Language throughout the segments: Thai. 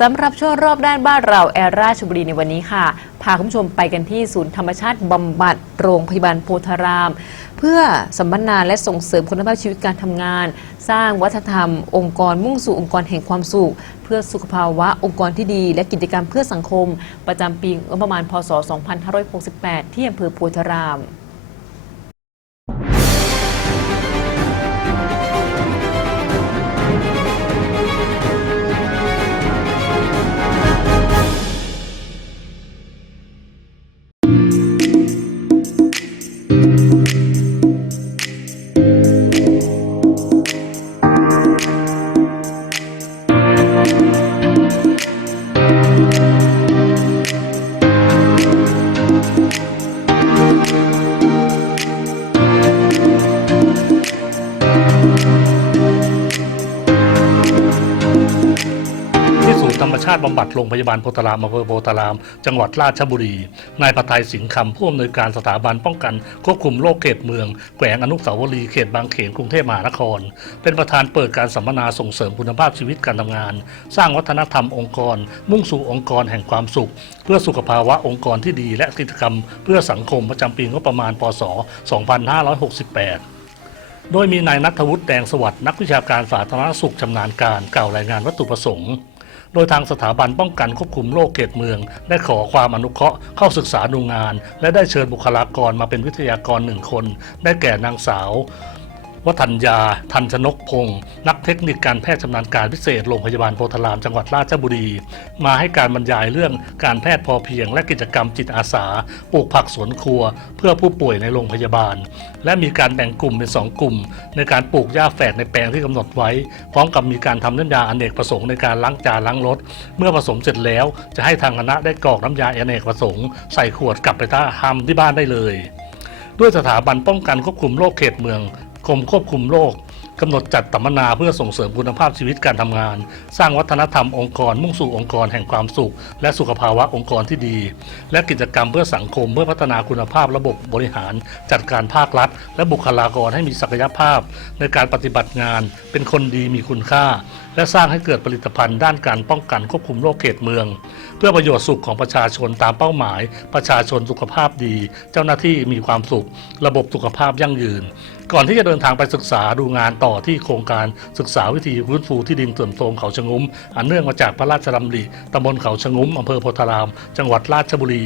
สำหรับช่วงรอบด้านบ้านเราแอร์ราชบุรีในวันนี้ค่ะ พาคุณผู้ชมไปกันที่ศูนย์ธรรมชาติบำบัดโรงพยาบาลโพธาราม เพื่อสัมมนาและส่งเสริมคุณภาพชีวิตการทำงาน สร้างวัฒนธรรม องค์กรมุ่งสู่องค์กรแห่งความสุข เพื่อสุขภาวะองค์กรที่ดี และกิจกรรมเพื่อสังคม ประจำปีงบประมาณพศ 2568 ที่อำเภอโพธาราม ธรรมชาติบำบัดโรงพยาบาลโพธารามอำเภอโพธาราม จังหวัดราชบุรี นายประทัยสิงห์คำผู้อำนวยการสถาบันป้องกันควบคุมโรคเขตเมืองแขวงอนุสาวรีย์เขตบางเขนกรุงเทพมหานคร เป็นประธานเปิดการสัมมนาส่งเสริมคุณภาพชีวิตการทำงาน สร้างวัฒนธรรมองค์กร มุ่งสู่องค์กรแห่งความสุข เพื่อสุขภาวะองค์กรที่ดี และกิจกรรม เพื่อสังคมประจำปีงบประมาณพศ 2568โดยมีนายนัทวุฒิแดงสวัสดิ์นักวิชาการสาธารณสุขชำนาญการกล่าวรายงานวัตถุประสงค์ โดยทางสถาบันป้องกันควบคุมโรคเขตเมือง ได้ขอความอนุเคราะห์เข้าศึกษาดูงาน และได้เชิญบุคลากรมาเป็นวิทยากรหนึ่งคน ได้แก่นางสาว วัฒนยา ทันชนกพงศ์นักเทคนิคการแพทย์ชำนาญการพิเศษโรงพยาบาลโพธารามจังหวัดราชบุรี มาให้การบรรยายเรื่องการแพทย์พอเพียง และกิจกรรมจิตอาสาปลูกผักสวนครัว เพื่อผู้ป่วยในโรงพยาบาล และมีการแบ่งกลุ่มเป็น 2 กลุ่ม ในการปลูกหญ้าแฝกในแปลงที่กำหนดไว้ พร้อมกับมีการทำน้ำยาอเนกประสงค์ในการล้างจานล้างรถ เมื่อผสมเสร็จแล้วจะให้ทางคณะได้กรอกน้ำยาอเนกประสงค์ใส่ขวดกลับไปทำที่บ้านได้เลย ด้วยสถาบันป้องกันควบคุมโรคเขตเมือง กรมควบคุมโรคกำหนดจัดสัมมนาเพื่อส่งเสริมคุณภาพชีวิตการทำงาน สร้างวัฒนธรรมองค์กร มุ่งสู่องค์กรแห่งความสุข และสุขภาวะองค์กรที่ดี และกิจกรรมเพื่อสังคมเพื่อพัฒนาคุณภาพระบบบริหาร จัดการภาครัฐ และบุคลากรให้มีศักยภาพ ในการปฏิบัติงาน เป็นคนดีมีคุณค่า และสร้างให้เกิดผลิตภัณฑ์ด้านการป้องกันควบคุมโรคเขตเมือง เพื่อประโยชน์สุขของประชาชนตามเป้าหมาย ประชาชนสุขภาพดี เจ้าหน้าที่มีความสุข ระบบสุขภาพยั่งยืน ก่อนที่จะเดินทางไปศึกษาดูงานต่อที่โครงการศึกษาวิธีฟื้นฟูที่ดินเสื่อมโทรมเขาชะงุ้ม อันเนื่องมาจากพระราชดำริตำบลเขาชะงุ้มอำเภอโพธาราม จังหวัดราชบุรี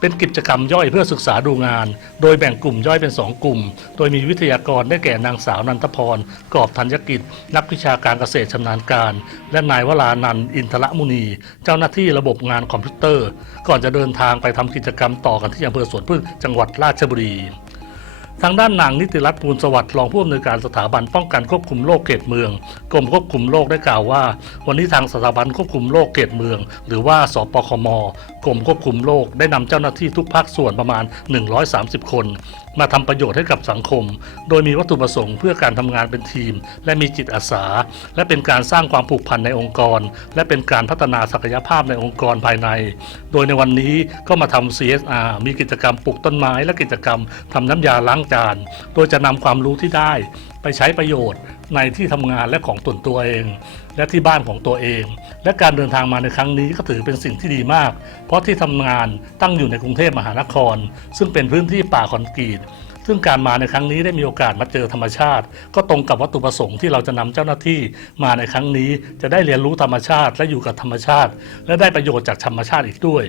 เป็นกิจกรรมย่อยเพื่อศึกษาดูงาน โดยแบ่งกลุ่มย่อยเป็น 2 กลุ่ม โดยมีวิทยากรได้แก่นางสาวนันทพรกอบธัญกิจ นักวิชาการเกษตรชำนาญการ และนายวรานันอินทรมุนี เจ้าหน้าที่ระบบงานคอมพิวเตอร์ ก่อนจะเดินทางไปทำกิจกรรมต่อกันที่อำเภอสวนพึ่งจังหวัดราชบุรี ทางด้านนางนิติรัตน์ภูลสวัสดิ์รองผู้อำนวยการสถาบันป้องกันควบคุมโรคเขตเมืองกรมควบคุมโรคได้กล่าวว่า วันนี้ทางสถาบันควบคุมโรคเขตเมือง หรือว่าสปคมกรมควบคุมโรคได้นำเจ้าหน้าที่ทุกภาคส่วนประมาณ 130 คน มาทำประโยชน์ให้กับสังคม โดยมีวัตถุประสงค์เพื่อการทำงานเป็นทีม และมีจิตอาสา และเป็นการสร้างความผูกพันในองค์กร และเป็นการพัฒนาศักยภาพในองค์กรภายใน โดยในวันนี้ก็มาทำ CSR มีกิจกรรมปลูกต้นไม้และกิจกรรมทำน้ำยาล้างจาน โดยจะนำความรู้ที่ได้ไปใช้ประโยชน์ในที่ทำงานและของตนตัวเอง และที่บ้านของตัวเอง และการเดินทางมาในครั้งนี้ก็ถือเป็นสิ่งที่ดีมาก เพราะที่ทำงานตั้งอยู่ในกรุงเทพมหานคร ซึ่งเป็นพื้นที่ป่าคอนกรีตซึ่งการมาในครั้งนี้ได้มีโอกาสมาเจอธรรมชาติ ก็ตรงกับวัตถุประสงค์ที่เราจะนำเจ้าหน้าที่มาในครั้งนี้ จะได้เรียนรู้ธรรมชาติและอยู่กับธรรมชาติ และได้ประโยชน์จากธรรมชาติอีกด้วย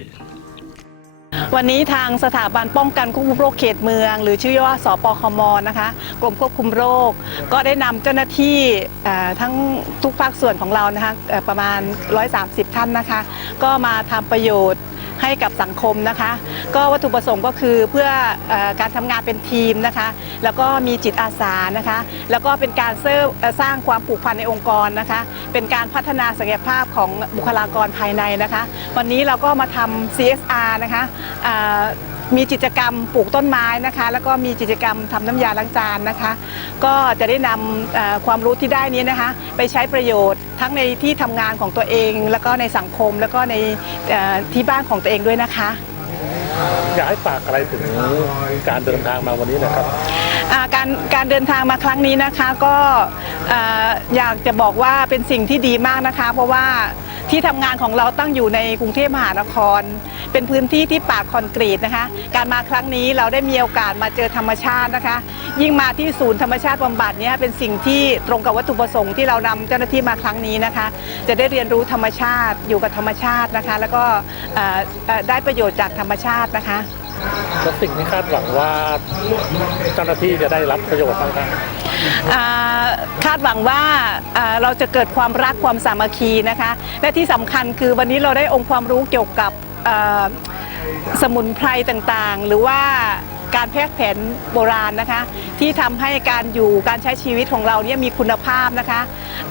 วันนี้ทางสถาบันป้องกันควบคุมโรคเขตเมือง หรือชื่อว่าสปคมนะคะกรมควบคุมโรค ก็ได้นำเจ้าหน้าที่ทั้งทุกภาคส่วนของเรานะคะประมาณ 130 ท่านนะคะ ก็มาทำประโยชน์ ให้กับสังคมนะคะ ก็วัตถุประสงค์ก็คือเพื่ออการทำงานเป็นทีมนะคะ แล้วก็มีจิตอาสานะคะ แล้วก็เป็นการเสร้างความผูกพันในองค์กรนะคะ เป็นการพัฒนาศักยภาพของบุคลากรภายในนะคะ วันนี้เราก็มาทำ CSR นะคะ มีกิจกรรมปลูกต้นไม้นะคะ แล้วก็มีกิจกรรมทำน้ำยาล้างจานนะคะ ก็จะได้นำเอ่อความรู้ที่ได้นี้นะคะ ไปใช้ประโยชน์ทั้งในที่ทำงานของตัวเอง แล้วก็ในสังคมแล้วก็ในเอ่อที่บ้านของตัวเองด้วยนะคะอยากให้ฝากอะไรถึงการเดินทางมาวันนี้นะครับอ่าการการเดินทางมาครั้งนี้นะคะก็อ่าอยากจะบอกว่าเป็นสิ่งที่ดีมากนะคะ เพราะว่า ที่ทำงานของเราตั้งอยู่ในกรุงเทพมหานคร เป็นพื้นที่ที่ปากคอนกรีตนะคะ การมาครั้งนี้เราได้มีโอกาสมาเจอธรรมชาตินะคะ ยิ่งมาที่ศูนย์ธรรมชาติบำบัดเนี่ยเป็นสิ่งที่ตรงกับวัตถุประสงค์ที่เรานำเจ้าหน้าที่มาครั้งนี้นะคะ จะได้เรียนรู้ธรรมชาติอยู่กับธรรมชาตินะคะ แล้วก็เอ่อเอ่อได้ประโยชน์จากธรรมชาตินะคะ แล้วสิ่งที่คาดหวังว่าเจ้าหน้าที่จะได้รับประโยชน์บ้างครับ คาดหวังว่าเราจะเกิดความรักความสามัคคีนะคะ และที่สำคัญคือวันนี้เราได้องค์ความรู้เกี่ยวกับสมุนไพรต่างๆ หรือว่าการแพทย์แผนโบราณนะคะ ที่ทำให้การอยู่การใช้ชีวิตของเราเนี่ยมีคุณภาพนะคะ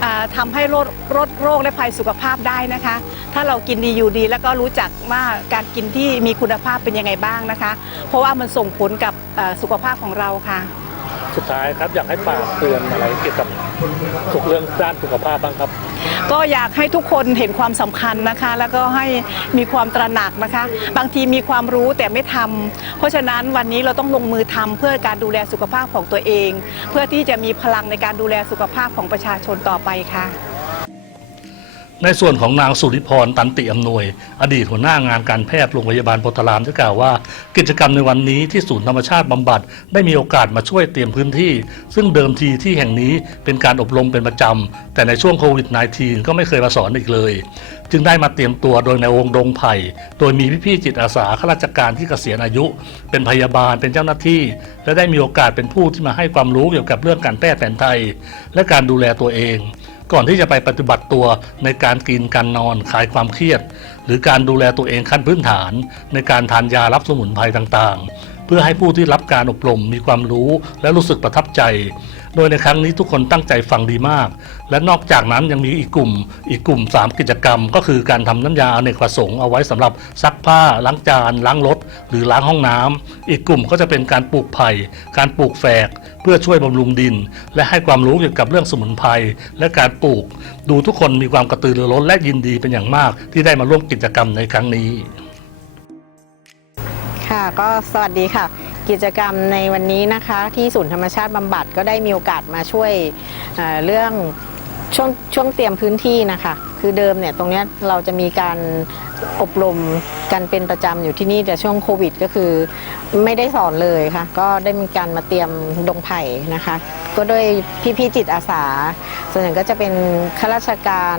อ่าทำให้ลดลดโรคและภัยสุขภาพได้นะคะ ถ้าเรากินดีอยู่ดี แล้วก็รู้จักว่าการกินที่มีคุณภาพเป็นยังไงบ้างนะคะ เพราะว่ามันส่งผลกับสุขภาพของเราค่ะ สุดท้ายครับ อยากให้ฝากเตือนอะไรเกี่ยวกับสุขเรื่องด้านสุขภาพบ้างครับ ก็อยากให้ทุกคนเห็นความสำคัญนะคะ แล้วก็ให้มีความตระหนักนะคะ บางทีมีความรู้แต่ไม่ทำเพราะฉะนั้นวันนี้เราต้องลงมือทำเพื่อการดูแลสุขภาพของตัวเอง เพื่อที่จะมีพลังในการดูแลสุขภาพของประชาชนต่อไปค่ะ ในส่วนของนางสุริพรตันติอำนวย อดีตหัวหน้างานการแพทย์โรงพยาบาลโพธารามได้กล่าวว่า กิจกรรมในวันนี้ที่ศูนย์ธรรมชาติบำบัดได้มีโอกาสมาช่วยเตรียมพื้นที่ ซึ่งเดิมทีที่แห่งนี้เป็นการอบรมเป็นประจำแต่ในช่วงโควิด -19 ก็ไม่เคยมาสอนอีกเลย จึงได้มาเตรียมตัวโดยในองค์ดงไผ่โดยมีพี่ๆจิตอาสาข้าราชการที่เกษียณอายุ เป็นพยาบาลเป็นเจ้าหน้าที่ และได้มีโอกาสเป็นผู้ที่มาให้ความรู้เกี่ยวกับเรื่องการแพทย์แผนไทย และการดูแลตัวเอง ก่อนที่จะไปปฏิบัติตัวในการกินการนอนคลายความเครียด หรือการดูแลตัวเองขั้นพื้นฐาน ในการทานยารับสมุนไพรต่างๆ พื่อให้ผู้ที่รับการอบรมมีความรู้และรู้สึกประทับใจ โดยในครั้งนี้ทุกคนตั้งใจฟังดีมาก และนอกจากนั้นยังมีอีกกลุ่ม อีกกลุ่ม 3 กิจกรรม ก็คือการทำน้ำยาอเนกประสงค์เอาไว้สำหรับซักผ้า ล้างจาน ล้างรถ หรือล้างห้องน้ำอีกกลุ่มก็จะเป็นการปลูกไผ่ การปลูกแฝก เพื่อช่วยบำรุงดิน และให้ความรู้เกี่ยวกับเรื่องสมุนไพรและการปลูก ดูทุกคนมีความกระตือรือร้นและยินดีเป็นอย่างมาก ที่ได้มาร่วมกิจกรรมในครั้งนี้ ค่ะก็สวัสดีค่ะ กิจกรรมในวันนี้นะคะ ที่ศูนย์ธรรมชาติบำบัดก็ได้มีโอกาสมาช่วยเเรื่องช่วงช่วงเตรียมพื้นที่นะคะ คือเดิมเนี่ยตรงนี้เราจะมีการอบรมกันเป็นประจำอยู่ที่นี่แต่ช่วงโควิด ก็คือไม่ได้สอนเลยค่ะ ก็ได้มีการมาเตรียมดงไผ่นะคะ ก็โดยพี่ๆจิตอาสา ส่วนใหญ่ก็จะเป็นข้าราชการ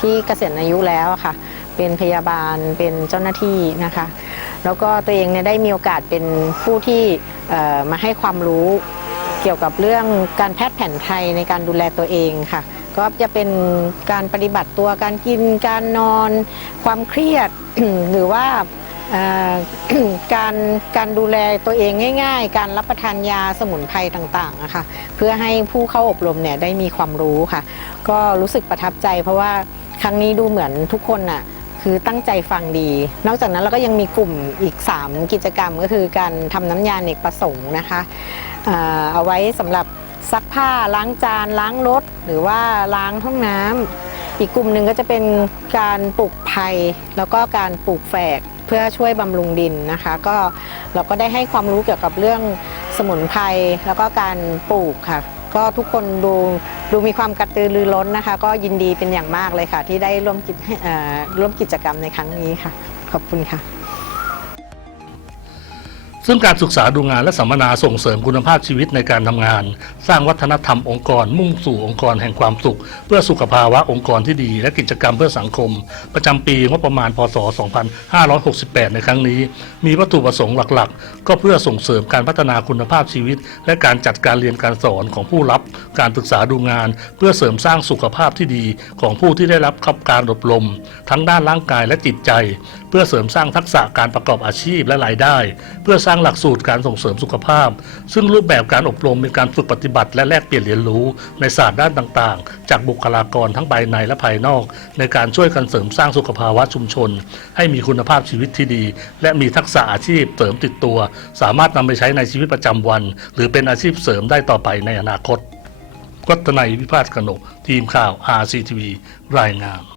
ที่เกษียณอายุแล้วค่ะ เป็นพยาบาลเป็นเจ้าหน้าที่นะคะ แล้วก็ตัวเองเนี่ยได้มีโอกาสเป็นผู้ที่มาให้ความรู้เกี่ยวกับเรื่องการแพทย์แผนไทยในการดูแลตัวเองค่ะ ก็จะเป็นการปฏิบัติตัวการกินการนอน ความเครียดหรือว่าการการดูแลตัวเองง่าย ๆ การรับประทานยาสมุนไพรต่างๆนะคะเพื่อให้ผู้เข้าอบรมเนี่ยได้มีความรู้ค่ะ ก็รู้สึกประทับใจเพราะว่าครั้งนี้ดูเหมือนทุกคนน่ะ คือตั้งใจฟังดี นอกจากนั้นเราก็ยังมีกลุ่มอีก 3 กิจกรรมก็คือการทำน้ำยาเนกประสงค์นะคะเอเอาไว้สำหรับซักผ้าล้างจานล้างรถ หรือว่าล้างห้องน้ำอีกกลุ่มหนึ่งก็จะเป็นการปลูกไผ่แล้วก็การปลูกแฝกเพื่อช่วยบำรุงดินนะคะ ก็เราก็ได้ให้ความรู้เกี่ยวกับเรื่องสมุนไพรแล้วก็การปลูกค่ะ ก็ทุกคนดูดูมีความกระตือรือร้นนะคะ ก็ยินดีเป็นอย่างมากเลยค่ะ ที่ได้ร่วมกิจร่วมกิจกรรมในครั้งนี้ค่ะ ขอบคุณค่ะ ซึ่งการศึกษาดูงานและสัมมนาส่งเสริมคุณภาพชีวิตในการทำงาน สร้างวัฒนธรรมองค์กรมุ่งสู่องค์กรแห่งความสุข เพื่อสุขภาวะองค์กรที่ดี และกิจกรรมเพื่อสังคม ประจำปีงบประมาณพศ 2568 ในครั้งนี้ มีวัตถุประสงค์หลักๆ ก็เพื่อส่งเสริมการพัฒนาคุณภาพชีวิต และการจัดการเรียนการสอนของผู้รับ การศึกษาดูงาน เพื่อเสริมสร้างสุขภาพที่ดีของผู้ที่ได้รับการอบรม ทั้งด้านร่างกายและจิตใจ พื่อเสริมสร้างทักษะการประกอบอาชีพและรายได้ เพื่อสร้างหลักสูตรการส่งเสริมสุขภาพ ซึ่งรูปแบบการอบรมเป็นการฝึกปฏิบัติ และแลกเปลี่ยนเรียนรู้ในศาสตร์ด้านต่างๆ จากบุคลากรทั้งภายในและภายนอก ในการช่วยกันเสริมสร้างสุขภาวะชุมชน ให้มีคุณภาพชีวิตที่ดี และมีทักษะอาชีพเสริมติดตัว สามารถนำไปใช้ในชีวิตประจำวัน หรือเป็นอาชีพเสริมได้ต่อไปในอนาคตวัฒนัยวิพาทกนก ทีมข่าว RCTV รายงาน